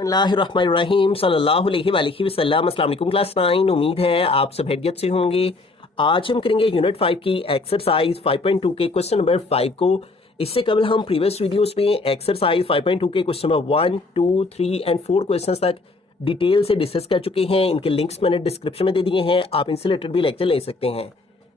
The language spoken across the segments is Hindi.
बिस्मिल्लाहिर्रहमानिर्रहीम सल्लल्लाहु अलैहि वसल्लम। अस्सलाम वालेकुम क्लास 9। उम्मीद है आप सब खैरियत से होंगे। आज हम करेंगे यूनिट 5 की एक्सरसाइज 5.2 के क्वेश्चन नंबर 5 को। इससे कबल हम प्रीवियस वीडियोस में एक्सरसाइज 5.2 के क्वेश्चन नंबर 1, 2, 3 एंड 4 क्वेश्चंस तक डिटेल से डिस्कस कर चुके हैं। इनके लिंक्स मैंने डिस्क्रिप्शन में दे दिए हैं, आप इनसे रिलेटेड भी लेक्चर ले सकते हैं।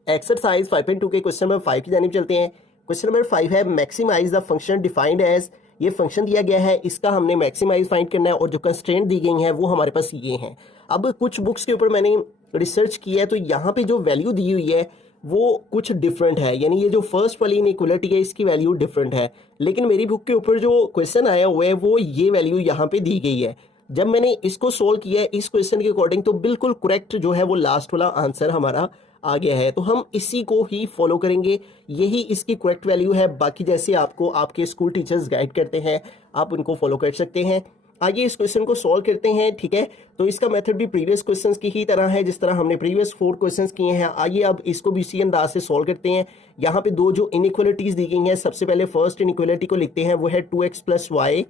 एक्सरसाइज 5.2 के क्वेश्चन नंबर 5 की जानिब चलते हैं। क्वेश्चन नंबर 5 है maximise the function defined as. ये फंक्शन दिया गया है, इसका हमने मैक्सिमाइज फाइंड करना है और जो कंस्ट्रेंट दी गई हैं वो हमारे पास ये हैं। अब कुछ बुक्स के ऊपर मैंने रिसर्च किया है तो यहाँ पे जो वैल्यू दी हुई है वो कुछ डिफरेंट है, यानी ये जो फर्स्ट वाली इनइक्वालिटी है इसकी वैल्यू डिफरेंट है, लेकिन मेरी बुक के ऊपर जो क्वेश्चन आया हुआ है वो ये वैल्यू यहाँ पे दी गई है। जब मैंने इसको सोल्व किया है इस क्वेश्चन के अकॉर्डिंग तो बिल्कुल करेक्ट जो है वो लास्ट वाला आंसर हमारा आ गया है, तो हम इसी को ही फॉलो करेंगे। यही इसकी करेक्ट वैल्यू है। बाकी जैसे आपको आपके स्कूल टीचर्स गाइड करते हैं आप उनको फॉलो कर सकते हैं। आइए इस क्वेश्चन को सॉल्व करते हैं, ठीक है। तो इसका मेथड भी प्रीवियस क्वेश्चंस की ही तरह है जिस तरह हमने प्रीवियस 4 क्वेश्चंस किए हैं। आइए अब इसको भी इसी अंदाज से सॉल्व करते हैं। यहाँ पे दो जो इनइक्वालिटीज दी गई हैं, सबसे पहले फर्स्ट इनइक्वालिटी को लिखते हैं, वो है 2x + y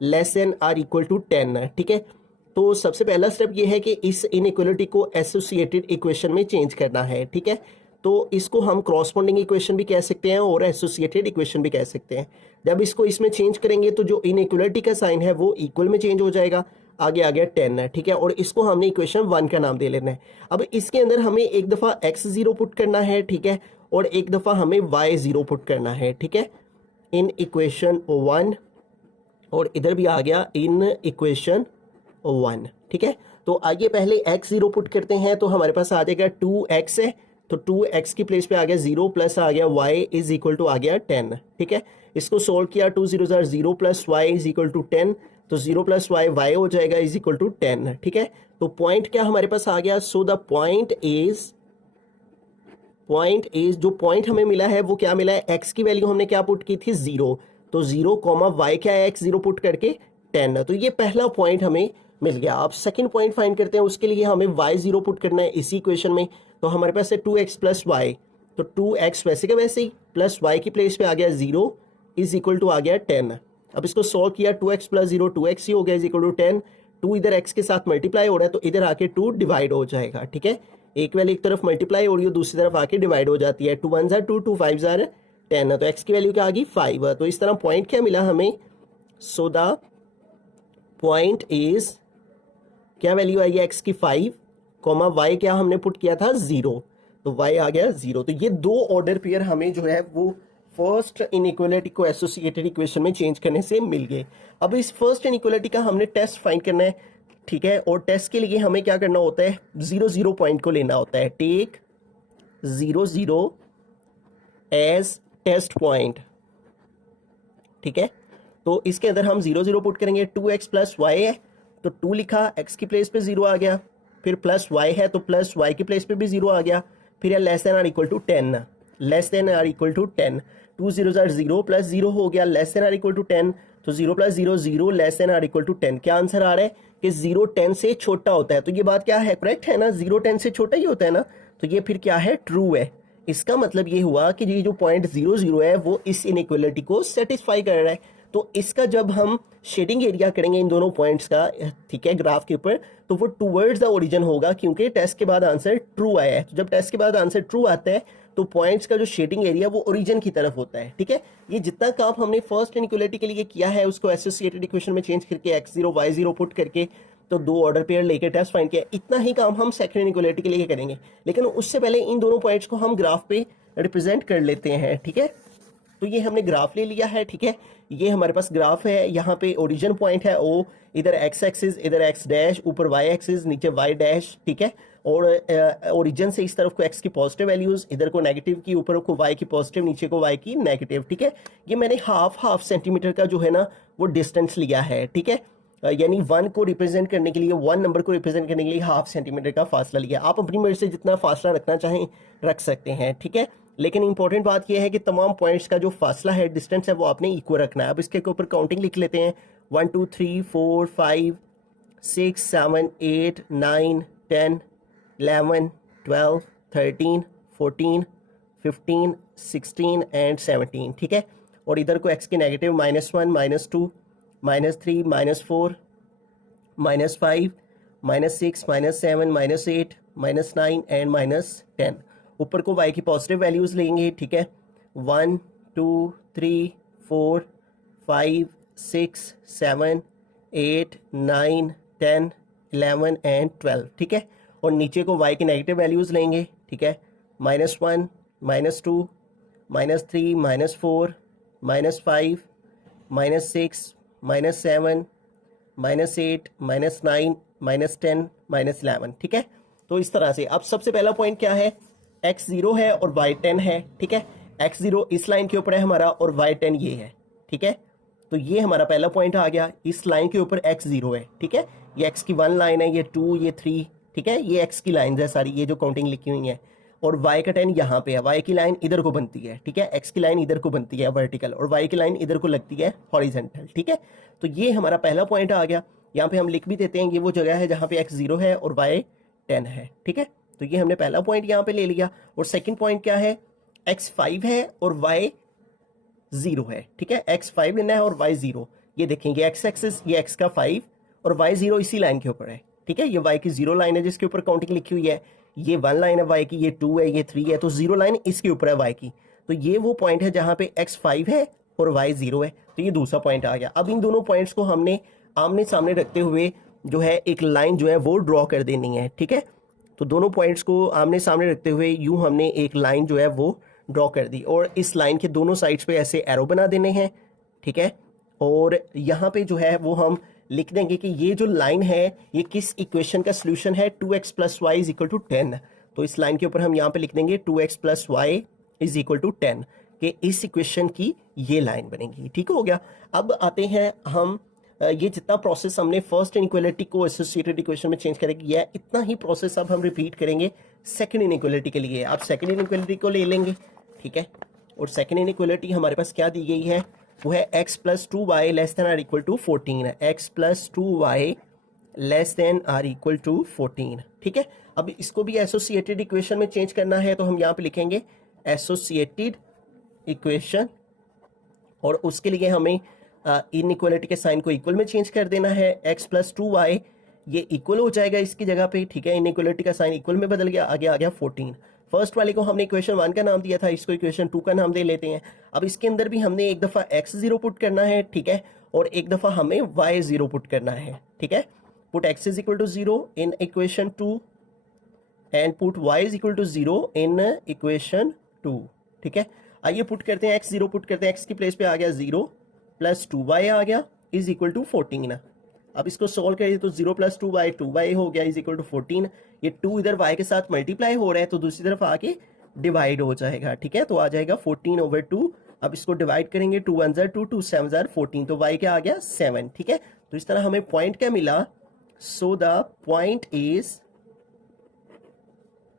less than or equal to 10, ठीक है। तो सबसे पहला स्टेप ये है कि इस इनइक्वालिटी को एसोसिएटेड इक्वेशन में चेंज करना है, ठीक है। तो इसको हम क्रॉसपोंडिंग इक्वेशन भी कह सकते हैं और एसोसिएटेड इक्वेशन भी कह सकते हैं। जब इसको इसमें चेंज करेंगे तो जो इनइक्वालिटी का साइन है वो इक्वल में चेंज हो जाएगा। आगे आ गया 10 है, ठीक है, और इसको हमने इक्वेशन 1 का नाम दे लेना है। अब इसके अंदर हमें एक दफ़ा x0 पुट करना है, ठीक है, और एक दफ़ा हमें y0 पुट करना है, ठीक है, इन इक्वेशन 1, और इधर भी आ गया इन इक्वेशन 1, ठीक है। तो आइए पहले x0 पुट करते हैं, तो हमारे पास आ जाएगा 2x है, तो 2x की प्लेस पे आ गया 0 प्लस आ गया y इज इक्वल टू आ गया 10, ठीक है। इसको सोल्व किया, 2 0 0 plus y is equal to 10, तो 0 प्लस y y हो जाएगा इज इक्वल टू 10, ठीक है। तो पॉइंट क्या हमारे पास आ गया, सो द पॉइंट इज जो पॉइंट हमें मिला है वो क्या मिला है, x की वैल्यू हमने क्या पुट की थी 0, तो 0 y क्या है x0 पुट करके 10, तो ये पहला पॉइंट हमें मिल गया। अब सेकंड पॉइंट फाइंड करते हैं, उसके लिए हमें y0 पुट करना है इसी इक्वेशन में। तो हमारे पास है 2x + y, तो 2x वैसे का वैसे ही प्लस y की प्लेस पे आ गया 0 इज इक्वल टू आ गया 10। अब इसको सॉल्व किया, 2x + 0 2x ही हो गया इज इक्वल टू 10। 2 इधर x के साथ मल्टीप्लाई हो रहा है तो इधर आके 2 डिवाइड हो जाएगा, ठीक है। एक वैल्यू एक तरफ मल्टीप्लाई हो रही है दूसरी तरफ आके डिवाइड हो जाती है। 2 1 2 2 5 10, तो x की वैल्यू क्या आ गई 5। तो इस तरह पॉइंट क्या मिला हमें, सो द पॉइंट इज क्या वैल्यू आई है x की 5, y क्या हमने पुट किया था 0, तो y आ गया 0। तो ये दो ऑर्डर पेयर हमें जो है वो फर्स्ट इनइक्वालिटी को एसोसिएटेड इक्वेशन में चेंज करने से मिल गए। अब इस फर्स्ट इनइक्वालिटी का हमने टेस्ट फाइंड करना है, ठीक है, और टेस्ट के लिए हमें क्या करना होता है, 0 0 पॉइंट को लेना होता है। टेक 0 0 एज टेस्ट पॉइंट, ठीक है। तो इसके अंदर हम 0 0 पुट करेंगे, 2x + y है तो 2 लिखा, x की प्लेस पे 0 आ गया, फिर प्लस y है तो प्लस y की प्लेस पे भी 0 आ गया, फिर less than or equal to 10, less than or equal to 10, 2 0 0 plus 0 हो गया less than or equal to 10, तो 0 + 0 0 less than or equal to 10। क्या आंसर आ रहा है कि 0 10 से छोटा होता है, तो ये बात क्या है, करेक्ट है ना, 0 10 से छोटा ही होता है ना, तो ये फिर क्या है, ट्रू है। इसका मतलब ये हुआ कि ये जो पॉइंट 0 0 है वो इस इनइक्वालिटी को सेटिस्फाई कर रहा है। तो इसका जब हम शेडिंग एरिया करेंगे इन दोनों पॉइंट्स का, ठीक है, ग्राफ के ऊपर, तो वो टूवर्ड्स द ओरिजिन होगा क्योंकि टेस्ट के बाद आंसर ट्रू आया है। तो जब टेस्ट के बाद आंसर ट्रू आता है तो पॉइंट्स का जो शेडिंग एरिया वो ओरिजिन की तरफ होता है, ठीक है। ये जितना काम हमने फर्स्ट इनइक्वालिटी के लिए किया है उसको एसोसिएटेड इक्वेशन में चेंज करके x0 y0 पुट करके तो दो ऑर्डर पेयर लेके टेस्ट फाइंड किया, इतना ही काम हम सेकंड इनइक्वालिटी के लिए करेंगे। लेकिन उससे पहले इन दोनों पॉइंट्स को हम ग्राफ पे रिप्रेजेंट कर लेते हैं, ठीक है। तो ये हमने ग्राफ ले लिया है, ठीक है, ये हमारे पास ग्राफ है। यहाँ पे ओरिजिन पॉइंट है O, इधर x एक्सिस, इधर x डैश, ऊपर y एक्सिस, नीचे y डैश, ठीक है। और ओरिजिन से इस तरफ को x की पॉजिटिव वैल्यूज, इधर को नेगेटिव की, ऊपर को y की पॉजिटिव, नीचे को y की नेगेटिव, ठीक है। ये मैंने हाफ सेंटीमीटर का जो है ना वो डिस्टेंस लिया है, ठीक है, यानी 1 को रिप्रेजेंट करने के लिए, 1 नंबर को रिप्रेजेंट करने के लिए हाफ सेंटीमीटर का फासला लिया। आप अपनी मर्जी से जितना फासला रखना चाहें रख सकते हैं, ठीक है। लेकिन इंपॉर्टेंट बात यह है कि तमाम पॉइंट्स का जो फासला है, डिस्टेंस है, वो आपने इक्वल रखना है। अब इसके ऊपर काउंटिंग लिख लेते हैं, 1 2 3 4 5 6 7 8 9 10 11 12 13 14 15 16 एंड 17, ठीक है। और इधर को x के नेगेटिव -1 -2 -3 -4 -5, -6, -7, -8, -9 एंड -10। ऊपर को y की पॉजिटिव वैल्यूज़ लेंगे, ठीक है। 1 2 3 4 5 6 7 8 9 10 11 एंड 12, ठीक है। और नीचे को y की नेगेटिव वैल्यूज़ लेंगे, ठीक है। -1 -2 -3 -4 -5 -6 -7 -8 -9 -10 -11, ठीक है। तो इस तरह से अब सबसे पहला पॉइंट क्या है, x0 है और y10 है, ठीक है। x0 इस लाइन के ऊपर है हमारा और y10 ये है, ठीक है। तो ये हमारा पहला पॉइंट आ गया, इस लाइन के ऊपर x0 है, ठीक है। ये x की 1 लाइन है, ये 2, ये 3, ठीक है। ये x की लाइन है सारी, ये जो काउंटिंग लिखी हुई है। और y का 10 यहाँ पे है, y की लाइन इधर को बनती है, ठीक है। x की लाइन इधर को बनती है वर्टिकल और y की लाइन इधर को लगती है हॉरिजेंटल, ठीक है। तो ये हमारा पहला पॉइंट आ गया। यहाँ पे हम लिख भी देते हैं, ये वो जगह है जहाँ पे x0 है और y10 है, ठीक है। तो ये हमने पहला पॉइंट यहाँ पे ले लिया। और सेकंड पॉइंट क्या है, x5 है और y0 है, ठीक है। x5 लेना है और y0, ये देखेंगे x एक्सिस, ये x का 5 और y0 इसी लाइन के ऊपर है, ठीक है। ये y की 0 लाइन है जिसके ऊपर काउंटिंग लिखी हुई है, ये 1 लाइन है y की, ये 2 है, ये 3 है, तो 0 लाइन इसके ऊपर है y की। तो ये वो पॉइंट है जहाँ पे x5 है और y0 है, तो ये दूसरा पॉइंट आ गया। अब इन दोनों पॉइंट्स को हमने आमने सामने रखते हुए जो है एक लाइन जो है वो ड्रॉ कर देनी है, ठीक है। तो दोनों पॉइंट्स को आमने सामने रखते हुए यूं हमने एक लाइन जो है वो ड्रॉ कर दी और इस लाइन के दोनों साइड्स पे ऐसे एरो बना देने हैं, ठीक है। और यहाँ पे जो है वो हम लिख देंगे कि ये जो लाइन है ये किस इक्वेशन का सोल्यूशन है, 2x + y = 10। तो इस लाइन के ऊपर हम यहाँ पे लिख देंगे 2x + y = 10 कि इस इक्वेशन की ये लाइन बनेगी, ठीक हो गया। अब आते हैं हम ये जितना प्रोसेस हमने फर्स्ट इनइक्वालिटी को एसोसिएटेड इक्वेशन में चेंज करके किया है, इतना ही प्रोसेस अब हम रिपीट करेंगे सेकंड इनइक्वालिटी के लिए। आप सेकंड इनइक्वालिटी को ले लेंगे, ठीक है। और सेकंड इनइक्वालिटी हमारे पास क्या दी गई है, वो है x + 2y ≤ 14, x + 2y ≤ 14, ठीक है। अब इसको भी एसोसिएटेड इक्वेशन में चेंज करना है, तो हम यहाँ पे लिखेंगे एसोसिएटेड इक्वेशन और उसके लिए हमें इनइक्वालिटी के साइन को इक्वल में चेंज कर देना है। x + 2y ये इक्वल हो जाएगा इसकी जगह पे, ठीक है। इनइक्वालिटी का साइन इक्वल में बदल गया, आगे आ गया 14। फर्स्ट वाले को हमने इक्वेशन 1 का नाम दिया था, इसको इक्वेशन 2 का नाम दे लेते हैं। अब इसके अंदर भी हमने एक दफ़ा x0 पुट करना है, ठीक है, और एक दफ़ा हमें y0 पुट करना है, ठीक है। Put x = 0 in equation 2 and put y = 0 in equation 2, ठीक है। आइए पुट करते हैं, x0 पुट करते हैं, x की प्लेस पे आ गया 0 + 2y आ गया = 14। अब इसको सोल्व करिए तो 0 + 2y हो गया = 14। ये 2 इधर y के साथ मल्टीप्लाई हो रहा है तो दूसरी तरफ आके डिवाइड हो जाएगा, ठीक है। तो आ जाएगा 14/2। अब इसको डिवाइड करेंगे, 2 1 2 2 7 14, तो y क्या आ गया 7, ठीक है। तो इस तरह हमें पॉइंट क्या मिला, सो द पॉइंट इज,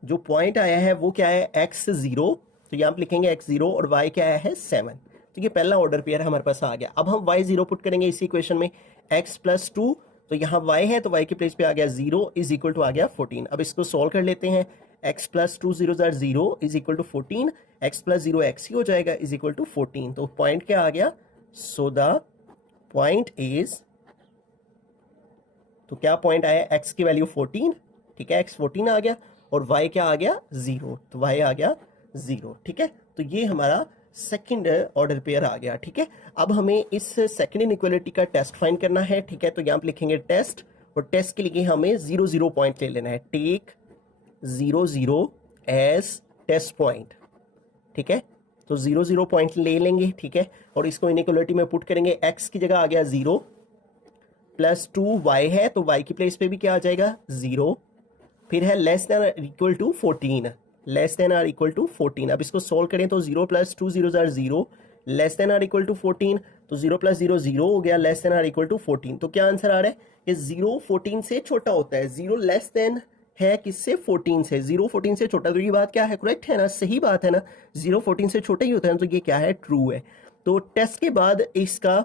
जो पॉइंट आया है वो क्या है x0, तो यहाँ पे लिखेंगे x0 और y क्या आया है 7। तो ये पहला ऑर्डर पेयर हमारे पास आ गया। अब हम y0 पुट करेंगे इसी इक्वेशन में, x + 2, तो यहाँ y है तो y की प्लेस पे आ गया 0 = आ गया 14। अब इसको सॉल्व कर लेते हैं, x + 2 0 0 = 14, x + 0 x ही हो जाएगा = 14। तो पॉइंट क्या आ गया, सो द पॉइंट इज, तो क्या पॉइंट आया, x की वैल्यू 14, ठीक है, x 14 आ गया और y क्या आ गया 0, तो y आ गया 0, ठीक है। तो ये हमारा सेकंड ऑर्डर पेयर आ गया, ठीक है। अब हमें इस सेकंड इनइक्वालिटी का टेस्ट फाइंड करना है, ठीक है। तो यहाँ पे लिखेंगे टेस्ट, और टेस्ट के लिए हमें 0 0 पॉइंट ले लेना है, टेक 0 0 एज टेस्ट पॉइंट, ठीक है। तो 0 0 पॉइंट ले लेंगे, ठीक है, और इसको इनइक्वालिटी में पुट करेंगे। x की जगह आ गया 0 + 2y है तो y की प्लेस पे भी क्या आ जाएगा 0, फिर है <= 14, <= 14। अब इसको सोल्व करें तो 0 + 2 0 0 <= 14, तो 0 + 0 0 हो गया, <= 14। तो क्या आंसर आ रहा है कि 0 14 से छोटा होता है, 0 लेस देन है किससे, 14 से, 0 14 से छोटा। तो ये बात क्या है, करेक्ट है ना, सही बात है ना, 0 14 से छोटा ही होता है, तो ये क्या है, ट्रू है। तो टेस्ट के बाद इसका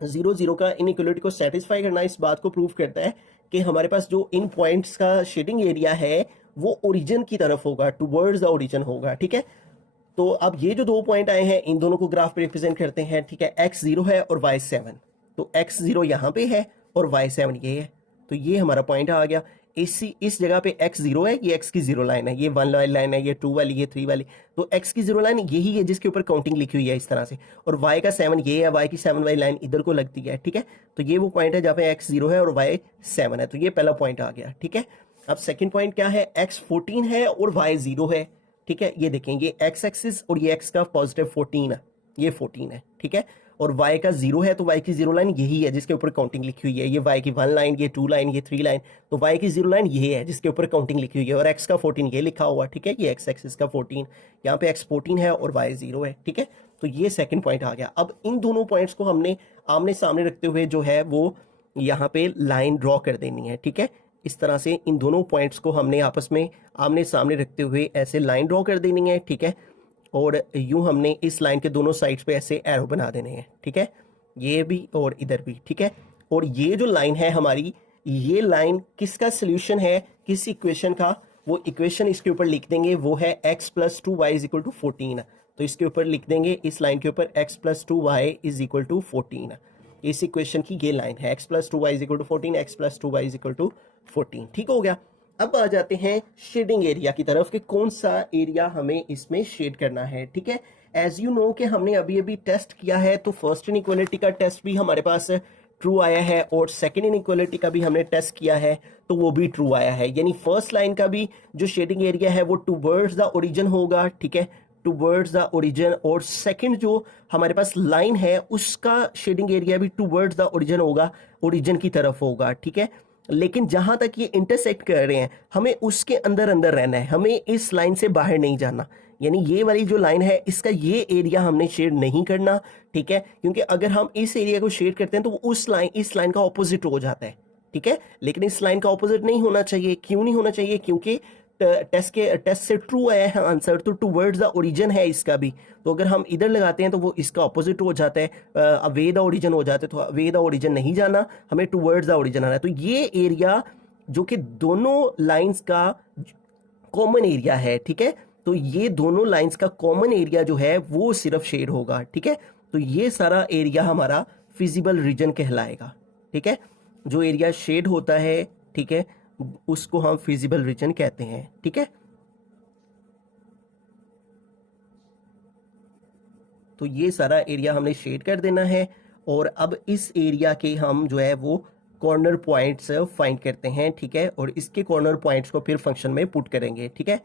0 0 का इनइक्वालिटी को सेटिस्फाई करना इस बात को प्रूव करता है कि हमारे पास जो इन पॉइंट्स का शेडिंग एरिया है वो ओरिजिन की तरफ होगा, टुवर्ड्स द ओरिजिन होगा, ठीक है। तो अब ये जो 2 पॉइंट आए हैं इन दोनों को ग्राफ पे रिप्रेजेंट करते हैं, ठीक है। x0 है और y7, तो x0 यहाँ पे है और y7 ये है, तो ये हमारा पॉइंट आ गया। इस जगह पे x 0 है, ये x की 0 लाइन है, ये 1 लाइन है, ये 2 वाली, ये 3 वाली। तो x की 0 लाइन यही है जिसके ऊपर काउंटिंग लिखी हुई है इस तरह से, और y का 7 ये है, y की 7 वाली लाइन इधर को लगती है। ठीक है, तो ये वो पॉइंट है जहाँ पे x 0 है और y 7 है। तो ये पहला पॉइंट आ गया। ठीक है, अब सेकेंड पॉइंट क्या है, x 14 है और y 0 है। ठीक है, ये देखें, ये x एक्सिस और ये x का पॉजिटिव 14 है, ये 14 है। ठीक है, और y का 0 है, तो y की 0 लाइन यही है जिसके ऊपर काउंटिंग लिखी हुई है। ये y की 1 लाइन, ये 2 लाइन, ये 3 लाइन, तो y की 0 लाइन ये है जिसके ऊपर काउंटिंग लिखी हुई है, और x का 14 ये लिखा हुआ। ठीक है, ये x एक्सिस का 14, यहाँ पे x 14 है और y 0 है। ठीक है, तो ये सेकंड पॉइंट आ गया। अब इन दोनों पॉइंट्स को हमने आमने सामने रखते हुए जो है वो यहाँ पे लाइन ड्रॉ कर देनी है। ठीक है, इस तरह से इन दोनों पॉइंट्स को हमने आपस में आमने सामने रखते हुए ऐसे लाइन ड्रॉ कर देनी है। ठीक है, और यूं हमने इस लाइन के दोनों साइड्स पे ऐसे एरो बना देने हैं। ठीक है, ये भी और इधर भी। ठीक है, और ये जो लाइन है हमारी, ये लाइन किसका सोल्यूशन है, किस इक्वेशन का, वो इक्वेशन इसके ऊपर लिख देंगे, वो है x + 2y = 14। तो इसके ऊपर लिख देंगे, इस लाइन के ऊपर x + 2y = 14। इस इक्वेशन की ये लाइन है, x + 2y = 14, x + 2y = 14। ठीक हो गया। अब आ जाते हैं शेडिंग एरिया की तरफ कि कौन सा एरिया हमें इसमें शेड करना है। ठीक है, एज यू नो कि हमने अभी अभी टेस्ट किया है, तो फर्स्ट इनइक्वालिटी का टेस्ट भी हमारे पास ट्रू आया है, और सेकंड इनइक्वालिटी का भी हमने टेस्ट किया है तो वो भी ट्रू आया है। यानी फर्स्ट लाइन का भी जो शेडिंग एरिया है वो टूवर्ड्स द ओरिजिन होगा। ठीक है, टूवर्ड्स द ओरिजिन, और सेकंड जो हमारे पास लाइन है उसका शेडिंग एरिया भी टूवर्ड्स द ओरिजिन होगा, ओरिजिन की तरफ होगा। ठीक है, लेकिन जहां तक ये इंटरसेक्ट कर रहे हैं हमें उसके अंदर अंदर रहना है, हमें इस लाइन से बाहर नहीं जाना। यानी ये वाली जो लाइन है इसका ये एरिया हमने शेड नहीं करना। ठीक है, क्योंकि अगर हम इस एरिया को शेड करते हैं तो वो इस लाइन का ऑपोजिट हो जाता है। ठीक है, लेकिन इस लाइन का ऑपोजिट नहीं होना चाहिए। क्यों नहीं होना चाहिए, क्योंकि टेस्ट से ट्रू आया है आंसर, तो टूवर्ड्स द ओरिजिन है इसका भी। तो अगर हम इधर लगाते हैं तो वो इसका ऑपोजिट हो जाता है, अवे द ओरिजिन हो जाता है। तो अवे द ओरिजिन नहीं जाना, हमें टूवर्ड्स द ओरिजिन आना है। तो ये एरिया जो कि दोनों लाइंस का कॉमन एरिया है। ठीक है, तो ये दोनों लाइंस का कॉमन एरिया जो है वो सिर्फ शेड होगा। ठीक है, तो ये सारा एरिया हमारा फिजिबल रीजन कहलाएगा। ठीक है, जो एरिया शेड होता है, ठीक है, उसको हम फिजिबल रीजन कहते हैं। ठीक है, तो ये सारा एरिया हमने शेड कर देना है, और अब इस एरिया के हम जो है वो कॉर्नर पॉइंट्स फाइंड करते हैं। ठीक है, और इसके कॉर्नर पॉइंट्स को फिर फंक्शन में पुट करेंगे। ठीक है,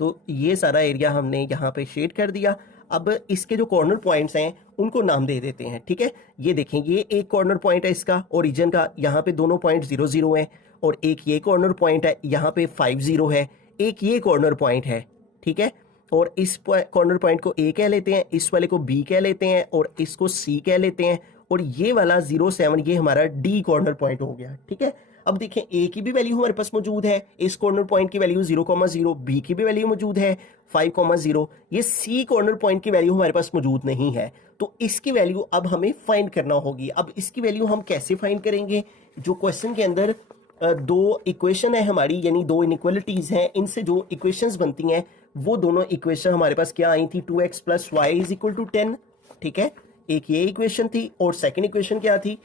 तो ये सारा एरिया हमने यहाँ पे शेड कर दिया। अब इसके जो कॉर्नर पॉइंट्स हैं उनको नाम दे देते हैं। ठीक है, ये देखें, ये एक कॉर्नर पॉइंट है इसका ओरिजिन का, यहाँ पे दोनों पॉइंट 0 0 है, और एक ये कॉर्नर पॉइंट है यहाँ पे 5 0 है, एक ये कॉर्नर पॉइंट है। ठीक है, और इस कॉर्नर पॉइंट को A कह लेते हैं, इस वाले को B कह लेते हैं, और इसको C कह लेते हैं, और ये वाला 0 7 ये हमारा D कॉर्नर पॉइंट हो गया। ठीक है, अब देखें, A की भी वैल्यू हमारे पास मौजूद है, इस कॉर्नर पॉइंट की वैल्यू 0,0, B की भी वैल्यू मौजूद है 5,0, ये C कॉर्नर पॉइंट की वैल्यू हमारे पास मौजूद नहीं है। तो इसकी वैल्यू अब हमें फाइंड करना होगी। अब इसकी वैल्यू हम कैसे फाइंड करेंगे, जो क्वेश्चन के अंदर दो इक्वेशन है हमारी, यानी दो इनइक्वालिटीज हैं, इनसे जो इक्वेशंस बनती हैं वो दोनों इक्वेशन हमारे पास क्या आई थी, 2x + y = 10। ठीक है, एक ये इक्वेशन थी, और सेकंड इक्वेशन क्या थी,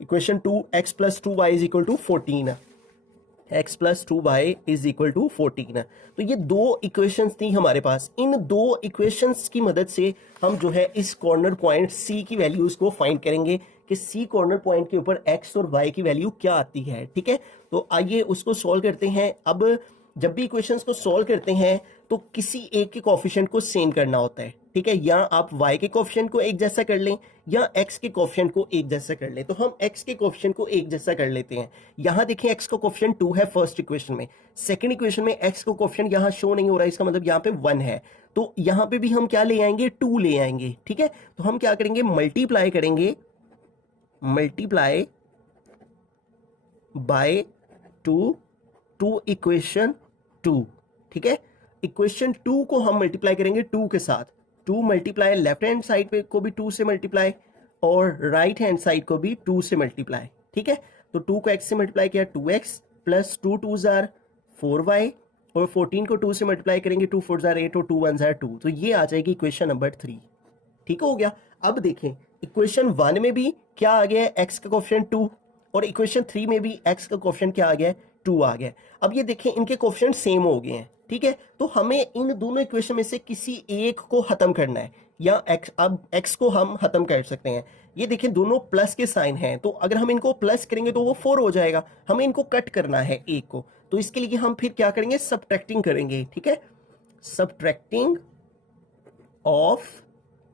equation 2x + 2y = 14, x + 2y = 14। तो ये दो इक्वेशंस थी हमारे पास। इन दो इक्वेशंस की मदद से हम जो है इस कॉर्नर पॉइंट C की वैल्यूज को फाइंड करेंगे कि C कॉर्नर पॉइंट के ऊपर x और y की वैल्यू क्या आती है। ठीक है, तो आइए उसको सॉल्व करते हैं। अब जब भी इक्वेशंस को सॉल्व करते हैं तो किसी एक के कोफिशिएंट को सेम करना होता है। ठीक है, या आप y के कोफिशिएंट को एक जैसा कर लें, या x के कोफिशिएंट को एक जैसा कर लें। तो हम x के कोफिशिएंट को एक जैसा कर लेते हैं। यहां देखें, x का कोफिशिएंट 2 है फर्स्ट इक्वेशन में, सेकंड इक्वेशन में x का कोफिशिएंट यहां शो नहीं हो रहा है, इसका मतलब यहां पे 1 है। तो यहां पे भी हम क्या ले आएंगे, 2 ले आएंगे। ठीक है, तो हम क्या करेंगे, मल्टीप्लाई करेंगे, मल्टीप्लाई बाय 2 इक्वेशन 2। ठीक है, इक्वेशन 2 को हम मल्टीप्लाई करेंगे 2 के साथ, 2 मल्टीप्लाई लेफ्ट हैंड साइड पे को भी 2 से मल्टीप्लाई, और राइट हैंड साइड को भी 2 से मल्टीप्लाई। ठीक है, तो 2 को x से मल्टीप्लाई किया, 2x + 2 2s are 4y, और 14 को 2 से मल्टीप्लाई करेंगे, 2 4s are 8 और 2 1s are 2। तो ये आ जाएगी इक्वेशन नंबर 3। ठीक हो गया। अब देखें, इक्वेशन 1 में भी क्या आ गया है, x का कोफिशिएंट 2, और इक्वेशन 3 में भी x का कोफिशिएंट क्या आ गया है, 2 आ गया है। अब ये देखें इनके कोफिशिएंट सेम हो गए हैं, ठीक है, तो हमें इन दोनों इक्वेशन में से किसी एक को खत्म करना है, या x, अब x को हम खत्म कर सकते हैं। ये देखें दोनों प्लस के साइन हैं, तो अगर हम इनको प्लस करेंगे तो वो 4 हो जाएगा, हमें इनको कट करना है एक को, तो इसके लिए हम फिर क्या करेंगे, सबट्रैक्टिंग करेंगे, ठीक है, subtracting of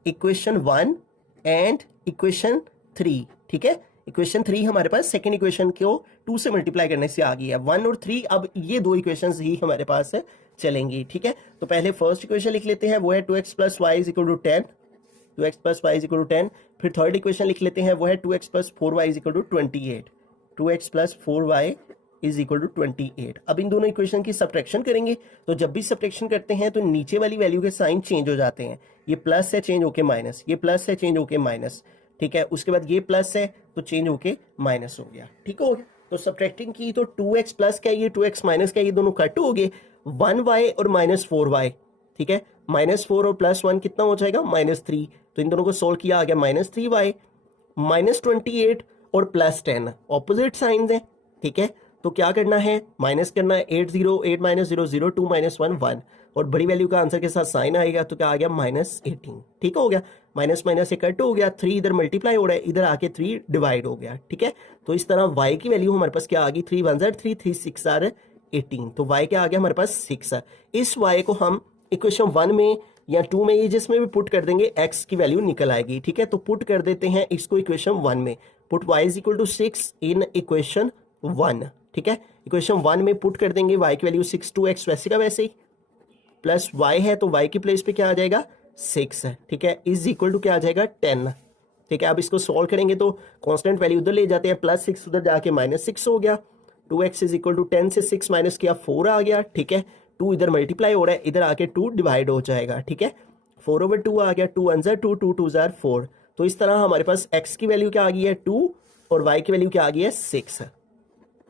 equation 1 and equation 3, ठीक है। इक्वेशन 3 हमारे पास सेकेंड इक्वेशन को 2 से मल्टीप्लाई करने से आ गई है, 1 और 3, अब ये दो इक्वेशंस ही हमारे पास चलेंगी, ठीक है। तो पहले फर्स्ट इक्वेशन लिख लेते हैं, वो है 2x plus Y is equal to 10, 2x plus Y is equal to 10। फिर थर्ड इक्वेशन लिख लेते हैं, वो है 2x plus 4y is equal to 28, 2x plus 4y is equal to 28। अब इन दोनों इक्वेशन की सब्ट्रैक्शन करेंगे, तो जब भी सब्ट्रैक्शन करते हैं तो नीचे वाली वैल्यू के साइन चेंज हो जाते हैं, ये प्लस है चेंज होके माइनस, ये प्लस है चेंज होके माइनस, ठीक है, उसके बाद ये प्लस है तो चेंज होके माइनस हो गया, ठीक हो गया। तो सब्ट्रैक्टिंग की तो 2x प्लस क्या ये 2x माइनस क्या, ये दोनों कट हो गए, 1y और माइनस 4y, ठीक है, -4 और +1 कितना हो जाएगा, -3, तो इन दोनों को सोल्व किया आ गया -3y, -28 और +10 ऑपोजिट साइंस हैं, ठीक है, तो क्या करना है, माइनस करना है, 8 0 8 - 0 0 2 - 1 1, और बड़ी वैल्यू का आंसर के साथ साइन आएगा तो क्या आ गया -18, ठीक हो गया, माइनस माइनस से कट हो गया, 3 इधर मल्टीप्लाई हो रहा है, इधर आके 3 डिवाइड हो गया, ठीक है। तो इस तरह y की वैल्यू हमारे पास क्या आ गई, 3 1 3 3 6 18, तो y क्या आ गया हमारे पास 6 है। इस y को हम इक्वेशन 1 में या 2 में, ये जिसमें भी पुट कर देंगे x की वैल्यू निकल आएगी, ठीक है। तो पुट कर देते हैं इसको इक्वेशन 1 में, put y is equal to 6 in equation 1, ठीक है। इक्वेशन 1 में पुट कर देंगे y की वैल्यू 6, 2x वैसे का वैसे ही, प्लस y है तो y की प्लेस पे क्या आ जाएगा 6 है, ठीक है, इज इक्वल टू क्या आ जाएगा 10, ठीक है। अब इसको सॉल्व करेंगे तो कांस्टेंट वैल्यू उधर ले जाते हैं, +6 उधर जाके -6 हो गया, 2x इज इक्वल टू 10 से 6 माइनस किया 4 आ गया, ठीक है, 2 इधर मल्टीप्लाई हो रहा है, इधर आके 2 डिवाइड हो जाएगा, ठीक है, 4/2 आ गया, 2 1 2 2 2 4। तो इस तरह हमारे पास x की वैल्यू क्या आ गई है 2 और y की वैल्यू क्या आ गई है 6।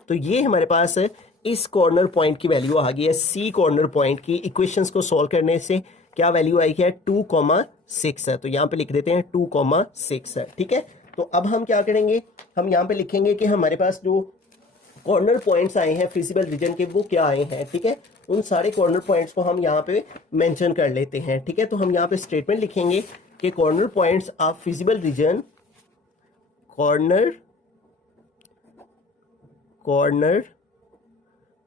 तो ये हमारे पास इस कॉर्नर पॉइंट की वैल्यू आ गई है, सी कॉर्नर पॉइंट की इक्वेशंस को सॉल्व करने से क्या वैल्यू आई है 2,6 है, तो यहाँ पे लिख देते हैं 2,6 है, ठीक है। तो अब हम क्या करेंगे, हम यहाँ पे लिखेंगे कि हमारे पास जो कॉर्नर पॉइंट्स आए हैं फिजिबल रीजन के वो क्या आए हैं, ठीक है, उन सारे कॉर्नर पॉइंट्स को हम यहाँ पे मेंशन कर लेते हैं, ठीक है। तो हम यहाँ पे स्टेटमेंट लिखेंगे कि corner points of feasible region, corner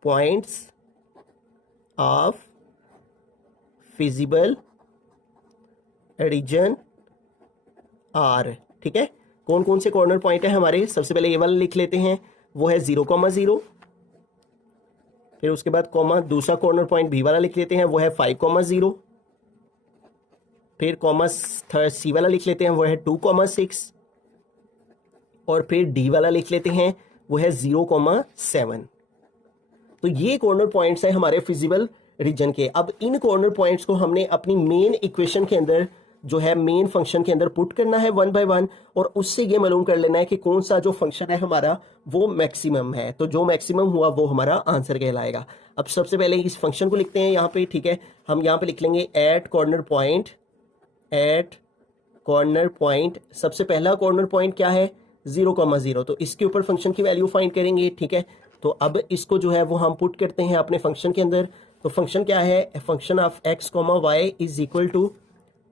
points of feasible region are, ठीक है। कौन कौन से कॉर्नर पॉइंट है हमारे, सबसे पहले ये वाला लिख लेते हैं, वो है 0,0, फिर उसके बाद कॉमा, दूसरा कॉर्नर पॉइंट बी वाला लिख लेते हैं, वो है 5,0, फिर कॉमा सी वाला लिख लेते हैं, वो है 2,6, और फिर डी वाला लिख लेते हैं, वो है 0,7। तो ये कॉर्नर पॉइंट्स है हमारे फिजिबल रीजन के। अब इन कॉर्नर पॉइंट्स को हमने अपनी मेन इक्वेशन के अंदर जो है मेन फंक्शन के अंदर पुट करना है 1 बाय 1, और उससे ये मालूम कर लेना है कि कौन सा जो फंक्शन है हमारा वो मैक्सिमम है, तो जो मैक्सिमम हुआ वो हमारा आंसर कहलाएगा। अब सबसे पहले इस फंक्शन को लिखते हैं यहाँ पे, ठीक है, हम यहाँ पे लिख लेंगे एट कॉर्नर पॉइंट, सबसे पहला कॉर्नर पॉइंट क्या है 0,0, तो इसके ऊपर फंक्शन की वैल्यू फाइंड करेंगे, ठीक है। तो अब इसको जो है वो हम पुट करते हैं अपने फंक्शन के अंदर, तो फंक्शन क्या है, function of x, y is equal to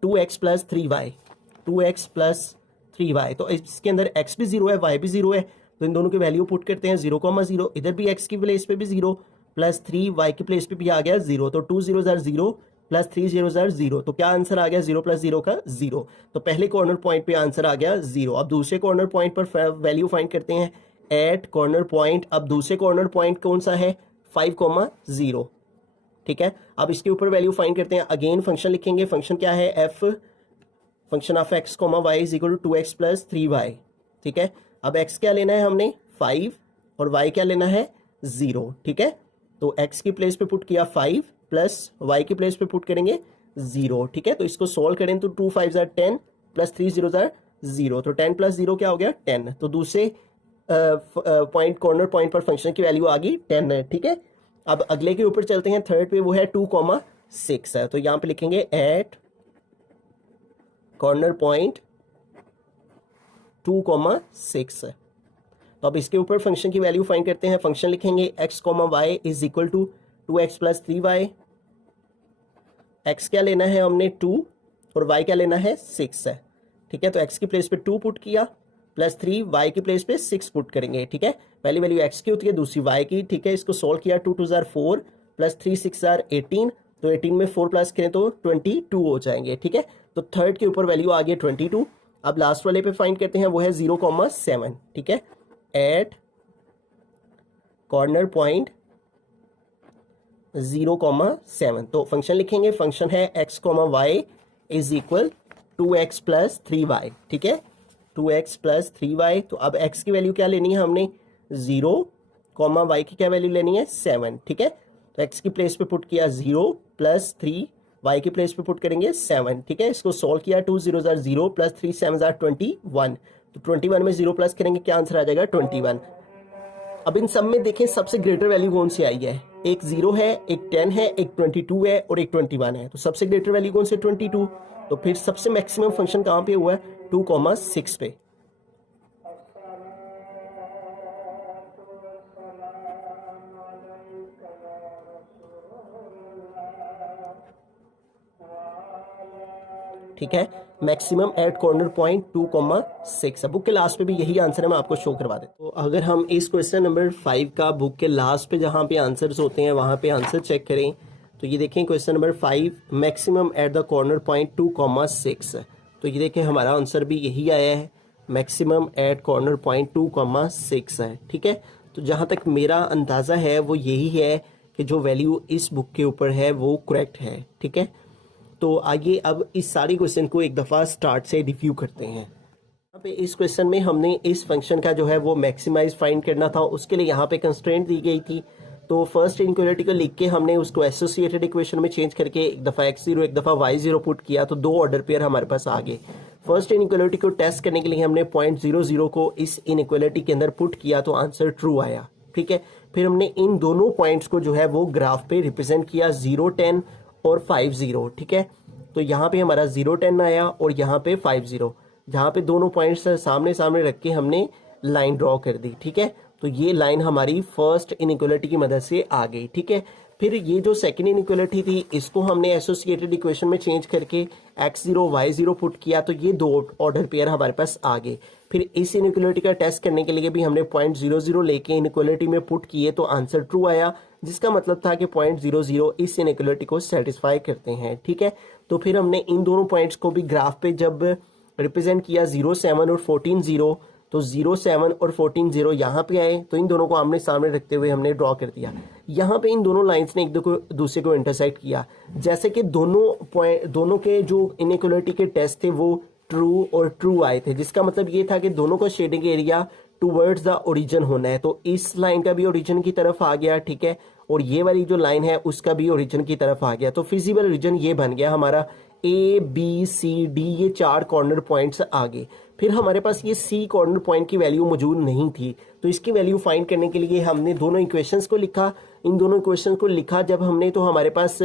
2x plus 3y, 2x plus 3y, तो इसके अंदर x भी 0 है y भी 0 है, तो इन दोनों की वैल्यू पुट करते हैं 0,0, इधर भी x की प्लेस पे भी 0 प्लस 3y की प्लेस पे भी आ गया 0, तो 2 0 0 प्लस 3 0 0, तो क्या आंसर आ गया 0 प्लस 0 का 0, तो पहले कॉर्नर पॉइंट पे आंसर आ गया 0। अब दूसरे कॉर्नर पॉइंट पर वैल्यू फाइंड करते हैं एट कॉर्नर पॉइंट, अब दूसरे कॉर्नर पॉइंट कौन सा है 5,0, ठीक है। अब इसके ऊपर वैल्यू फाइंड करते हैं, अगेन फंक्शन लिखेंगे, फंक्शन क्या है f, function of x, y is equal to 2x plus 3y, ठीक है। अब x क्या लेना है हमने 5 और y क्या लेना है 0, ठीक है। तो x की प्लेस पे पुट किया 5 प्लस y की प्लेस पे पुट करेंगे 0, ठीक है। तो इसको सोल्व करें तो 2 5 10 प्लस 3 0 0, तो 10 प्लस 0 क्या हो गया 10, तो दूसरे पॉइंट कॉर्नर पॉइंट पर फंक्शन की वैल्यू आ गई 10 है, ठीक है। अब अगले के ऊपर चलते हैं, थर्ड पे, वो है 2,6 है, तो यहां पे लिखेंगे एट कॉर्नर पॉइंट 2,6 है, तो अब इसके ऊपर फंक्शन की वैल्यू फाइंड करते हैं। फंक्शन लिखेंगे x, y is equal to 2x plus 3y। x क्या लेना है हमने 2 और y क्या लेना है 6 है, ठीक है। तो x की प्लेस पे 2 पुट किया प्लस 3, y की प्लेस पे 6 पुट करेंगे, ठीक है। पहली वैल्यू x की होती है, दूसरी y की, ठीक है। इसको सोल्व किया, 2 2 4 प्लस 3 6 18, तो 18 में 4 प्लस करें तो 22 हो जाएंगे, ठीक है। तो थर्ड के ऊपर वैल्यू आ गई 22। अब लास्ट वाले पे फाइंड करते हैं, वो है 0,7, ठीक है। एट कॉर्नर पॉइंट 0,7, तो फंक्शन लिखेंगे, फंक्शन है x, y is equal 2x plus 3y, ठीक है। 2x plus 3y। तो अब x की वैल्यू क्या लेनी है हमने 0, y की क्या वैल्यू लेनी है 7, ठीक है। तो x की प्लेस पे पुट किया 0 प्लस 3, y की प्लेस पे पुट करेंगे 7, ठीक है। इसको सॉल्व किया, 2 0 0 प्लस 3 7 21, तो 21 में 0 प्लस करेंगे, क्या आंसर आ जाएगा 21। अब इन सब में देखें सबसे ग्रेटर वैल्यू कौन सी आई है, एक 0 है, एक 10 है, एक 22 है और एक 21 है। तो सबसे ग्रेटर वैल्यू कौन सी 22। तो फिर सबसे मैक्सिमम फंक्शन कहाँ पे हुआ है 2,6 पे। ठीक है, maximum at corner point 2,6। Book के लास्ट पे भी यही आंसर है, मैं आपको शो करवा देता हूँ। तो अगर हम इस क्वेश्चन नंबर 5 का बुक के लास्ट पे जहाँ पे आंसर्स होते हैं वहाँ पे आंसर चेक करें, तो ये देखें question number 5, maximum at the corner point 2,6। तो ये देखें हमारा आंसर भी यही आया है, मैक्सिमम एट कॉर्नर पॉइंट 2,6 है, ठीक है। तो जहाँ तक मेरा अंदाज़ा है वो यही है कि जो वैल्यू इस बुक के ऊपर है वो करेक्ट है, ठीक है। तो आइए अब इस सारे क्वेश्चन को एक दफ़ा स्टार्ट से रिव्यू करते हैं। यहाँ पे इस क्वेश्चन में हमने इस फंक्शन का जो है वो मैक्सिमाइज फाइंड करना था, उसके लिए यहाँ पे कंस्ट्रेंट दी गई थी। तो फर्स्ट इनइक्वालिटी को लिख के हमने उसको एसोसिएटेड इक्वेशन में चेंज करके एक दफ़ा x0 एक दफ़ा y0 पुट किया, तो 2 ऑर्डर पेयर हमारे पास आ गए। फर्स्ट इनइक्वालिटी को टेस्ट करने के लिए हमने 0.00 को इस इनइक्वालिटी के अंदर पुट किया, तो आंसर ट्रू आया, ठीक है। फिर हमने इन दोनों पॉइंट्स को जो है वो ग्राफ पे रिप्रेजेंट किया, 0 10 और 5 0, ठीक है। तो यहाँ पे हमारा 0 10 आया और यहाँ पे 5 0, जहाँ पे दोनों पॉइंट्स सामने सामने रख के हमने लाइन ड्रॉ कर दी, ठीक है। तो ये लाइन हमारी फर्स्ट इनइक्वालिटी की मदद से आ गई, ठीक है। फिर ये जो सेकंड इनइक्वालिटी थी इसको हमने एसोसिएटेड इक्वेशन में चेंज करके x0 y0 पुट किया, तो ये 2 ऑर्डर पेयर हमारे पास आ गए। फिर इस इनइक्वालिटी का टेस्ट करने के लिए भी हमने 0.00 लेके इनइक्वालिटी में पुट किए, तो आंसर ट्रू आया, जिसका मतलब था कि 0.00 इस इनइक्वालिटी को सेटिस्फाई करते हैं, ठीक है। तो फिर हमने इन दोनों पॉइंट्स को भी ग्राफ पे जब रिप्रेजेंट किया 0 7 और 14 0, तो 0 7 और 14 0 यहाँ पे आए, तो इन दोनों को आमने सामने रखते हुए हमने ड्रॉ कर दिया। यहाँ पे इन दोनों लाइंस ने एक दूसरे को इंटरसेक्ट किया, जैसे कि दोनों के जो इनइक्वालिटी के टेस्ट थे वो ट्रू और ट्रू आए थे, जिसका मतलब ये था कि दोनों का shading area towards the origin होना है। तो इस लाइन का भी ओरिजिन की तरफ आ गया, ठीक है, और ये वाली जो लाइन है उसका भी ओरिजिन की तरफ आ गया। तो फिजिबल रीजन ये बन गया हमारा, A B C D ये 4 कॉर्नर पॉइंट्स आ गए। फिर हमारे पास ये C कॉर्नर पॉइंट की वैल्यू मौजूद नहीं थी, तो इसकी वैल्यू फाइंड करने के लिए हमने दोनों इक्वेशंस को लिखा। इन दोनों इक्वेशंस को लिखा जब हमने, तो हमारे पास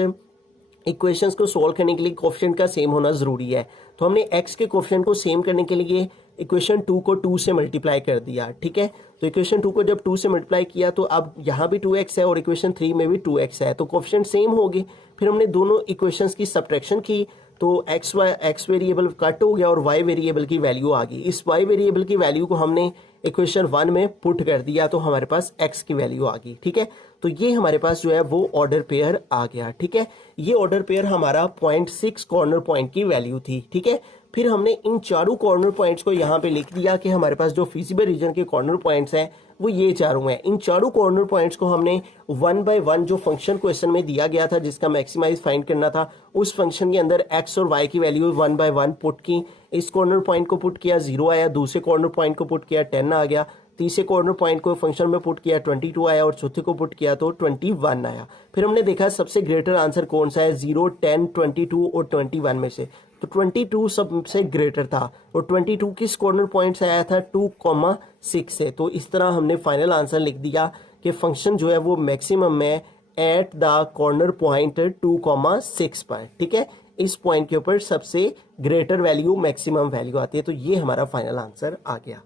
इक्वेशंस को सॉल्व करने के लिए कोफिशिएंट का सेम होना ज़रूरी है। तो हमने x के कोफिशिएंट को सेम करने के लिए इक्वेशन 2 को 2 से मल्टीप्लाई कर दिया, ठीक है। तो इक्वेशन 2 को जब 2 से मल्टीप्लाई किया तो अब यहाँ भी 2x है और इक्वेशन 3 में भी 2x है, तो कोफिशिएंट सेम हो गए। फिर हमने दोनों इक्वेशंस की सब्ट्रैक्शन की, तो x वेरिएबल कट हो गया और y वेरिएबल की वैल्यू आ गई। इस y वेरिएबल की वैल्यू को हमने इक्वेशन 1 में पुट कर दिया, तो हमारे पास x की वैल्यू आ गई, ठीक है। तो ये हमारे पास जो है वो ऑर्डर पेयर आ गया, ठीक है। ये ऑर्डर पेयर हमारा 0.6 कॉर्नर पॉइंट की वैल्यू थी, ठीक है। फिर हमने इन चारों कॉर्नर पॉइंट्स को यहाँ पे लिख दिया कि हमारे पास जो फिजिबल रीजन के कॉर्नर पॉइंट्स हैं वो ये चारों हैं। इन चारों कॉर्नर पॉइंट्स को हमने 1 बाय 1 जो फंक्शन क्वेश्चन में दिया गया था जिसका मैक्सिमाइज फाइंड करना था, उस फंक्शन के अंदर x और y की वैल्यू 1 बाय 1 पुट की। इस कॉर्नर पॉइंट को पुट किया 0 आया, दूसरे कॉर्नर पॉइंट को पुट किया 10 आ गया, तीसरे कॉर्नर पॉइंट को फंक्शन में पुट किया 22 आया और चौथे को पुट किया तो 21 आया। फिर हमने देखा सबसे ग्रेटर आंसर कौन सा है, 0 10 22 और 21 में से, तो 22 सबसे ग्रेटर था और 22 किस कॉर्नर पॉइंट से आया था 2,6 से। तो इस तरह हमने फाइनल आंसर लिख दिया कि फंक्शन जो है वो मैक्सिमम में एट द कॉर्नर पॉइंट 2,6 पर, ठीक है। इस पॉइंट के ऊपर सबसे ग्रेटर वैल्यू मैक्सिमम वैल्यू आती है, तो ये हमारा फाइनल आंसर आ गया।